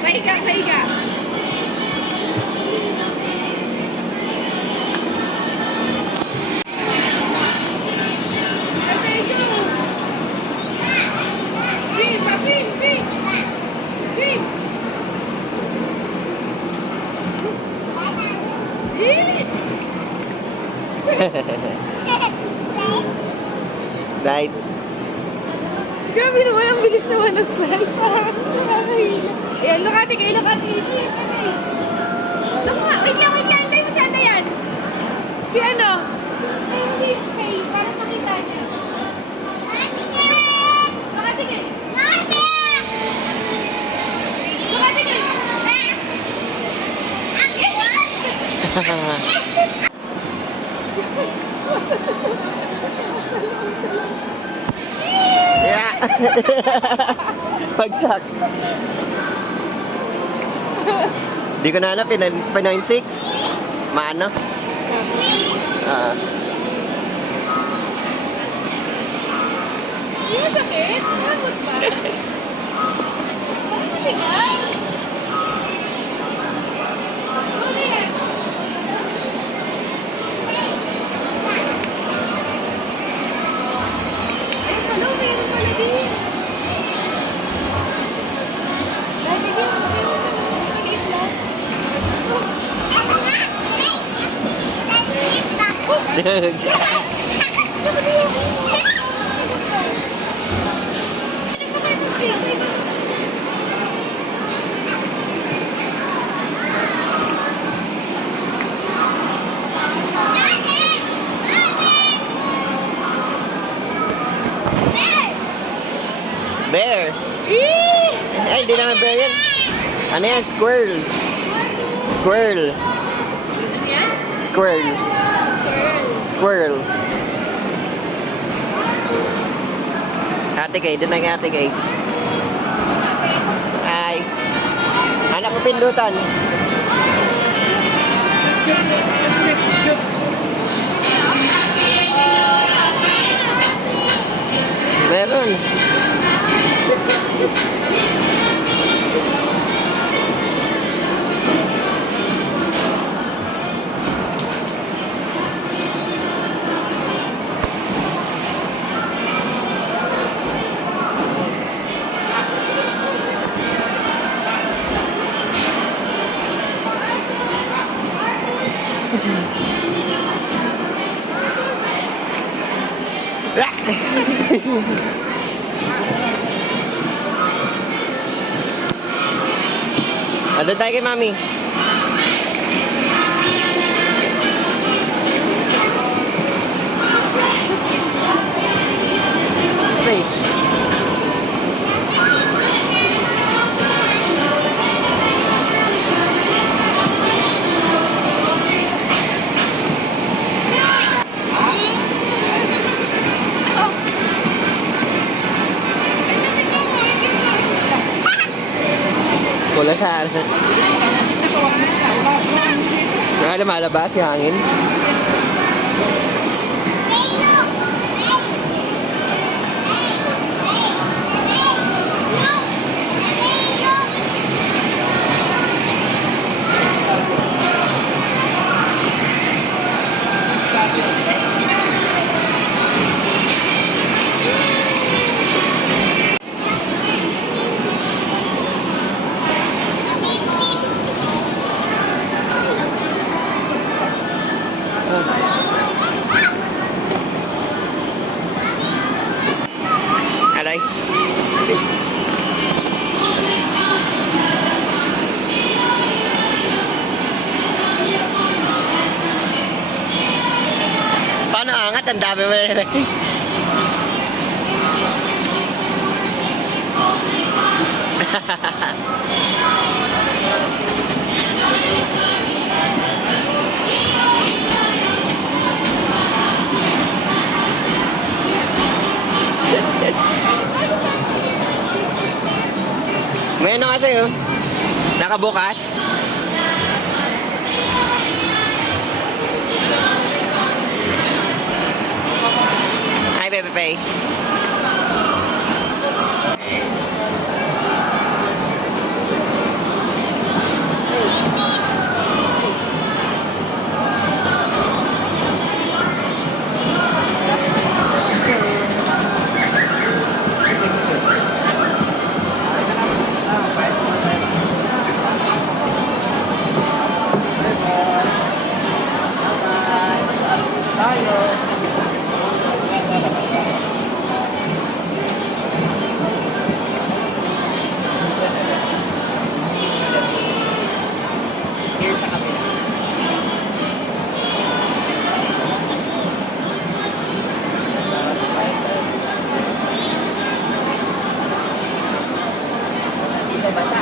Pahiga, pahiga. Slide. Grabe naman, ang bilis naman ng slide. Parang nakakahila. Ayan, Lucati kayo, Lucati. Naku nga, wait lang, hintay mo si Ate yan. Si ano? Si Faye, para makita niya. Lucati kayo. Lucati kayo. Yeah. Pagsak. Di ko na alam, P96. Maano? Hindi mo sakit? Nagod ba? Parang matigas. Ano yan? Ayun pala, mayroon pala din. Dahil bigyan mo kayo ng maliit lang. Bear. Eh! Ay, di naman bear yan. Ano yan? Squirrel. Squirrel. Ano yan? Squirrel. Squirrel. Ate Kay, doon ang Ate Kay. Ay. Anak ko pindutan. Meron. Ano tayo kay Mami? Okay. Pula sa ano. Lumalabas yung hangin. Aray. Paano angat? Ang dami mo na. May ano kasi oh. Nakabukas. Ay, Hi, Pepe Pay. Here sa kabila. Dito basa.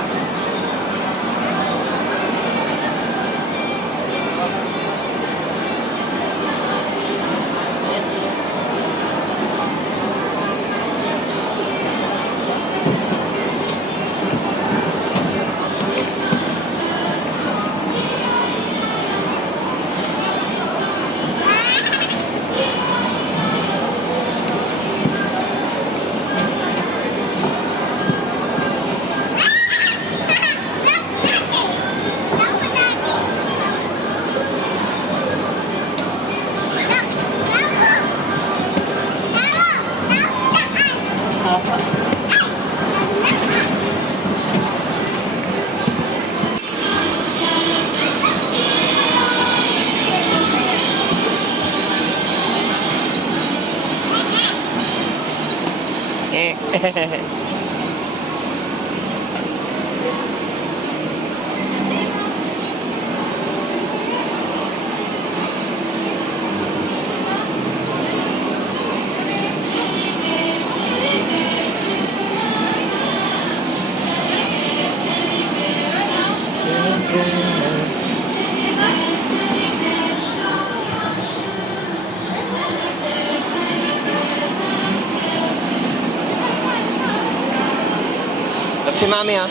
Si Mami, ah.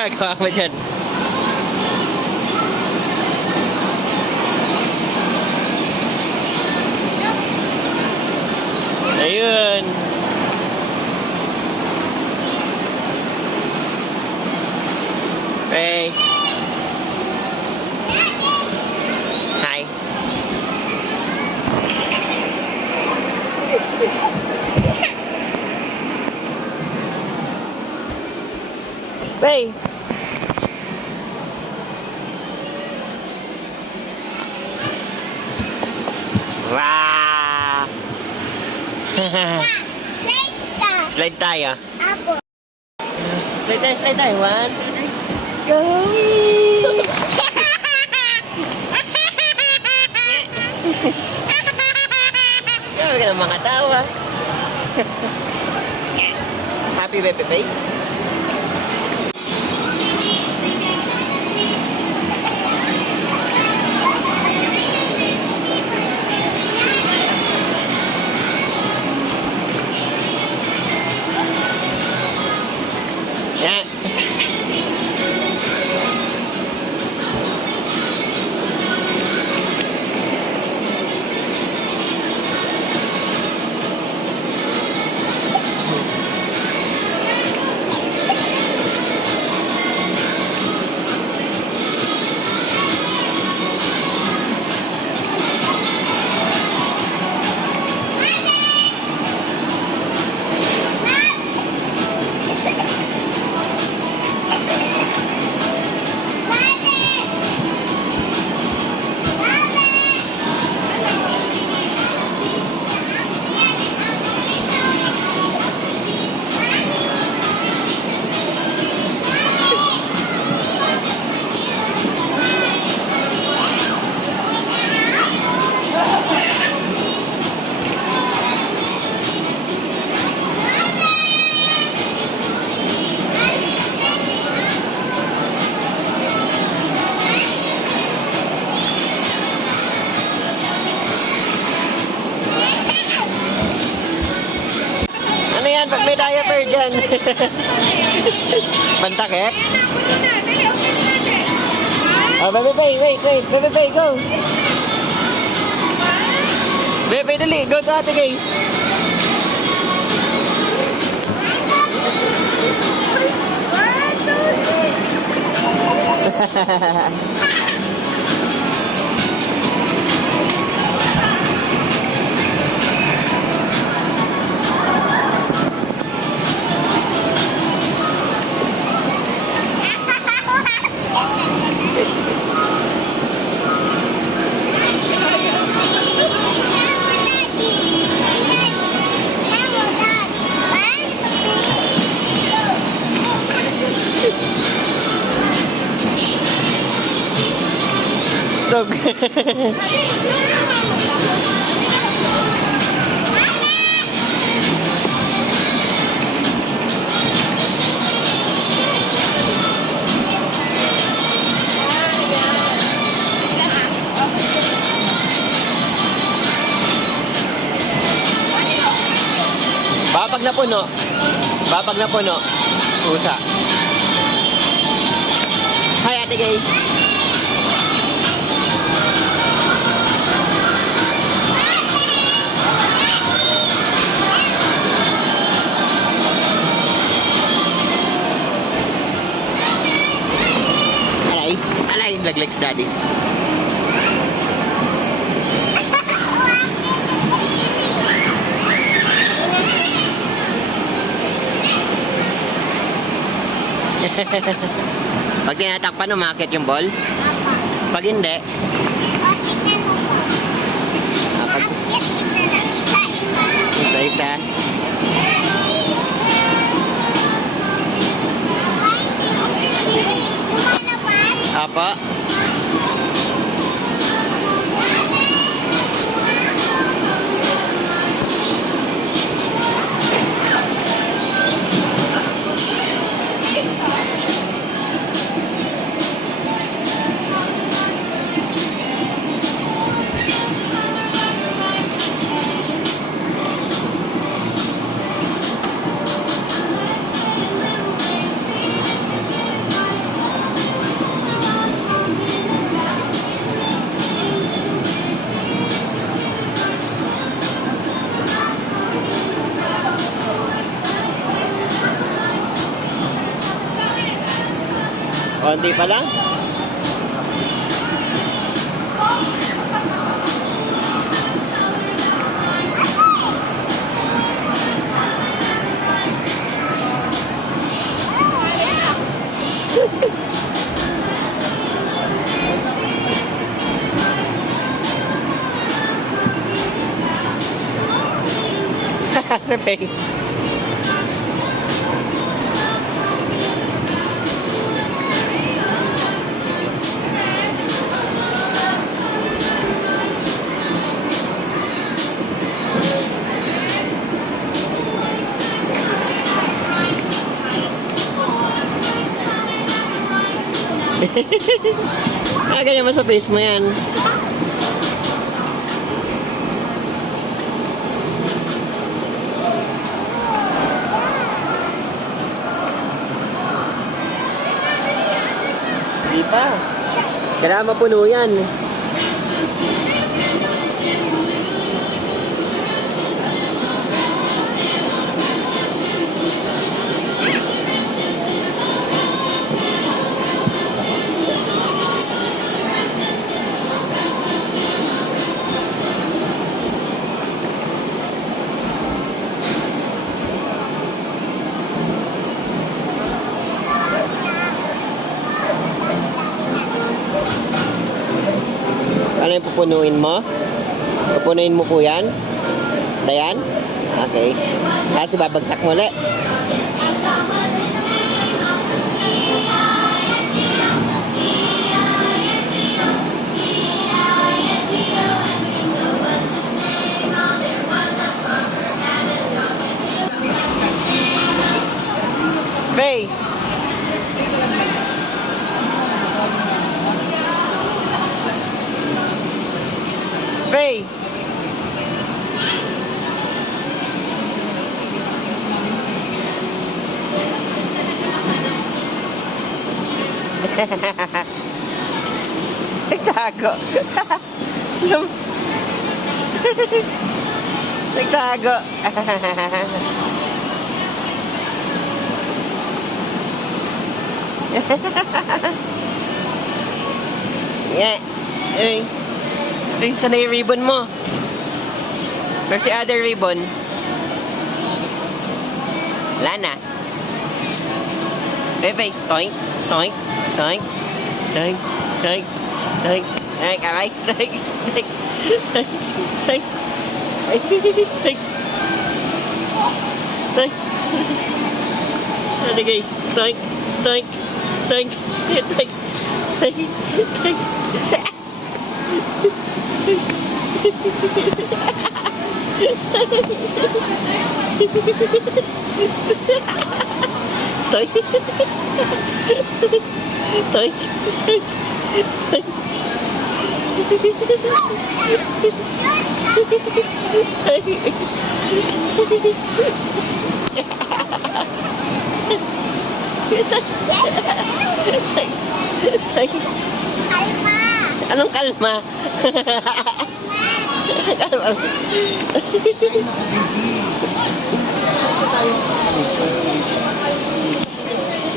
ginagawa mo dyan? Ayun. Hey. Hi. Hey. Wow. Slide tayo. Apo. Slide tayo. One. Go. Grabe ka ng mga tawa. Happy birthday. Yeah. Ano yan? Pag may diaper dyan. Pantakip? Puno na. Dali, open natin. Oh, Bebe Bay, wait. Bebe Bay, go. Bebe Bay, dali. Go to Ate Gay. Dog. Babag na puno. Babag na puno. Pusa. Hi, Ate Gay. Alay, laglegs daddy. Pag tinatakpan, umakit yung ball? Pag hindi? Isa-isa. Apa? Konti pa lang. Sabi. Ganyan mo sa face mo yan. Di pa. Kailangan mapuno yan. Ano yung pupunuin mo? Pupunuin mo po yan? Dayan? Okay. Kasi babagsak mo ulit. Faye! Faye! Nagtago. Nagtago. Yeah. Ay, sana yung ribbon mo. Where's the other ribbon? Wala na. Bebe, toink, toink, toink, toink, toink, toink. Ay, kamay, toink, toink, toink, toink, toink, toink. Ano gay? Toink, toink, toink, toink, toink, toink. Toy. Toy. Toy. Kalma! Anong kalma? Kalma.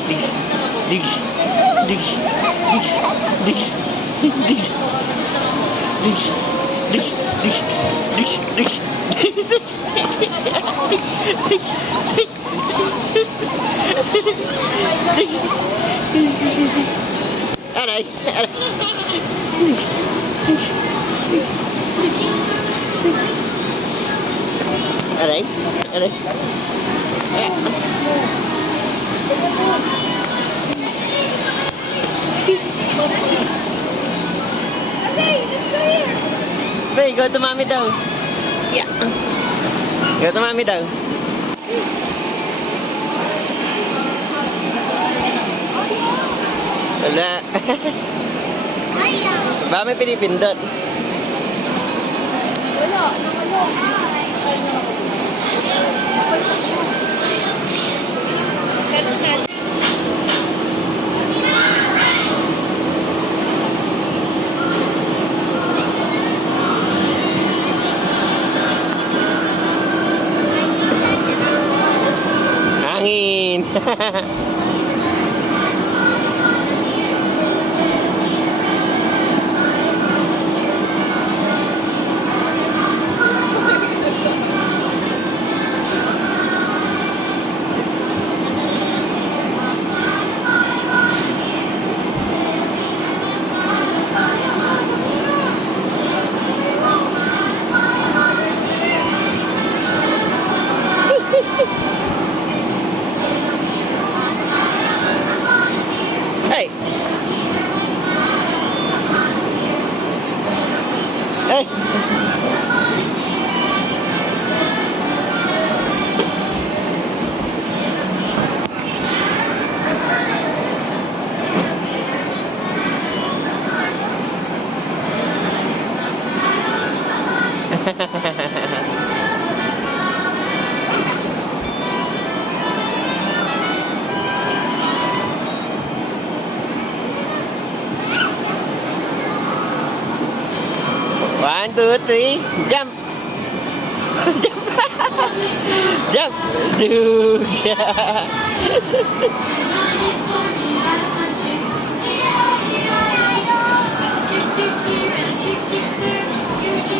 Digs. Digs. Digs. Digs. Digs. Digs. Digs. Digs. Digs. Digs. Digs. Digs. Aray. Aray. Digs. Digs. Digs. Aray. Aray. Okay, let's go here. Hey, go to mommy daw. Yeah. Go to mommy daw. Wala. Ayaw. Ba may pinipindot? Wala. Ganun na. Hangin. One, two, three, jump! Jump! Jump! Dude!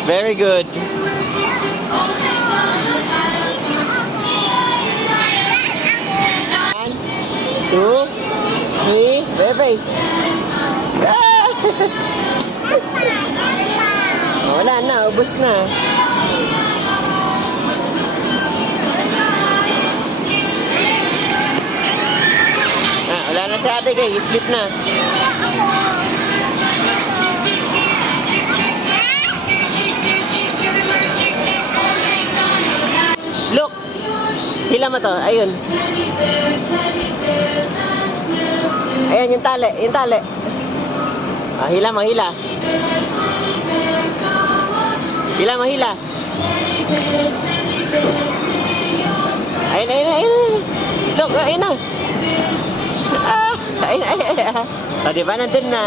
Very good. One, two, three, baby. Ah! Wala na, ubos na. Wala na si ate kay, sleep na. Look! Hila mo to, ayun. Ayan yung tali, yung tali. Hila mo, hila. Hila mo, hila. Ayun, ayun, ayun. Look, ayun na. Ayun, ayun, ayun. O, diba, nandun na.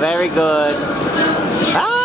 Very good. Ah!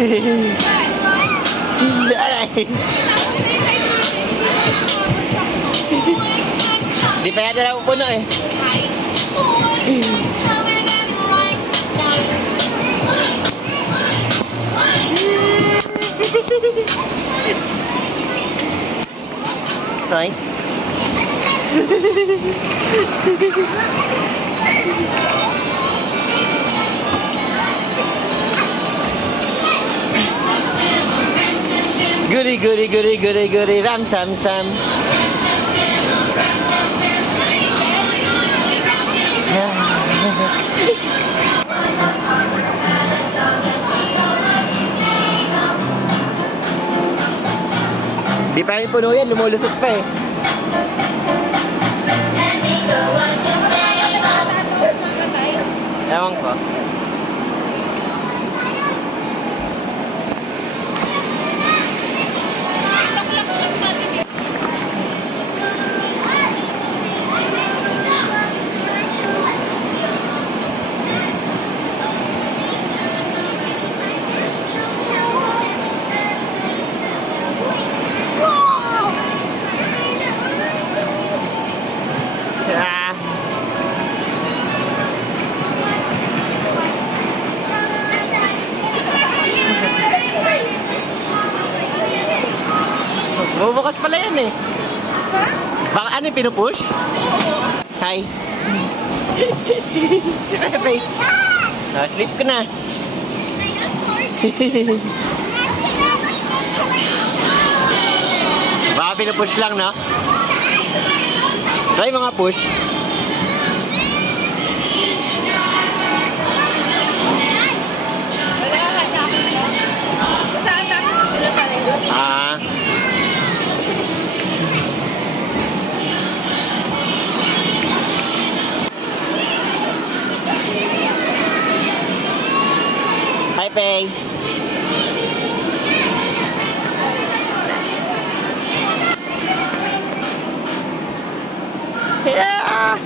Di pa yata lang puno eh. Right? Goody, goody, goody, goody, goody, ram, sam, sam. Di pa rin puno yan, lumulusot pa eh. Ewan ko. Ah. Bubukas pala yan eh. Baka ano yung pinupush? Hi. Si Pepe. Oh, sleep ko na. Baka pinupush lang, no? Try mga push. Ah. Hi, Pei. Yeah.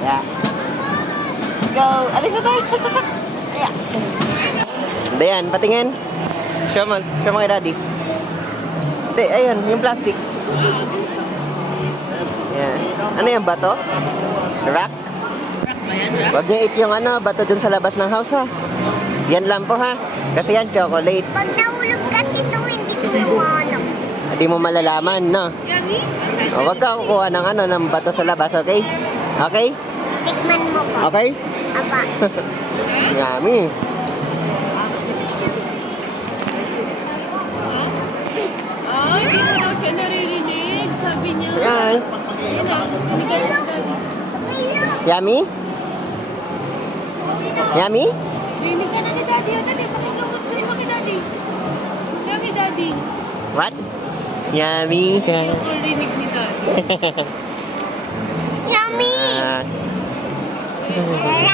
Yeah. Go! Alis na tayo! Yeah. Dayan, patingin. Show mo kay daddy. Hindi, ayun, yung plastic. Yan. Ano yung bato? Rock? Huwag niyo eat yung ano, bato dun sa labas ng house ha. Yan lang po ha. Kasi yan, chocolate. Pag nahulog kasi ito, hindi ko mawanap. Hindi mo malalaman, no? Yummy? O, huwag ka kukuha ng ano, ng bato sa labas, okay? Okay? Tikman mo ko. Okay? Aba. Yummy. Ay, hindi mo daw siya naririnig. Sabi niya. Yan. Yummy? Yummy? Rinig ka na ni Daddy. O, Daddy, pakinggan mo kay Daddy. Yummy, Daddy. What? Yummy. Yung rinig ni Daddy. Yummy! Ah. Sarap!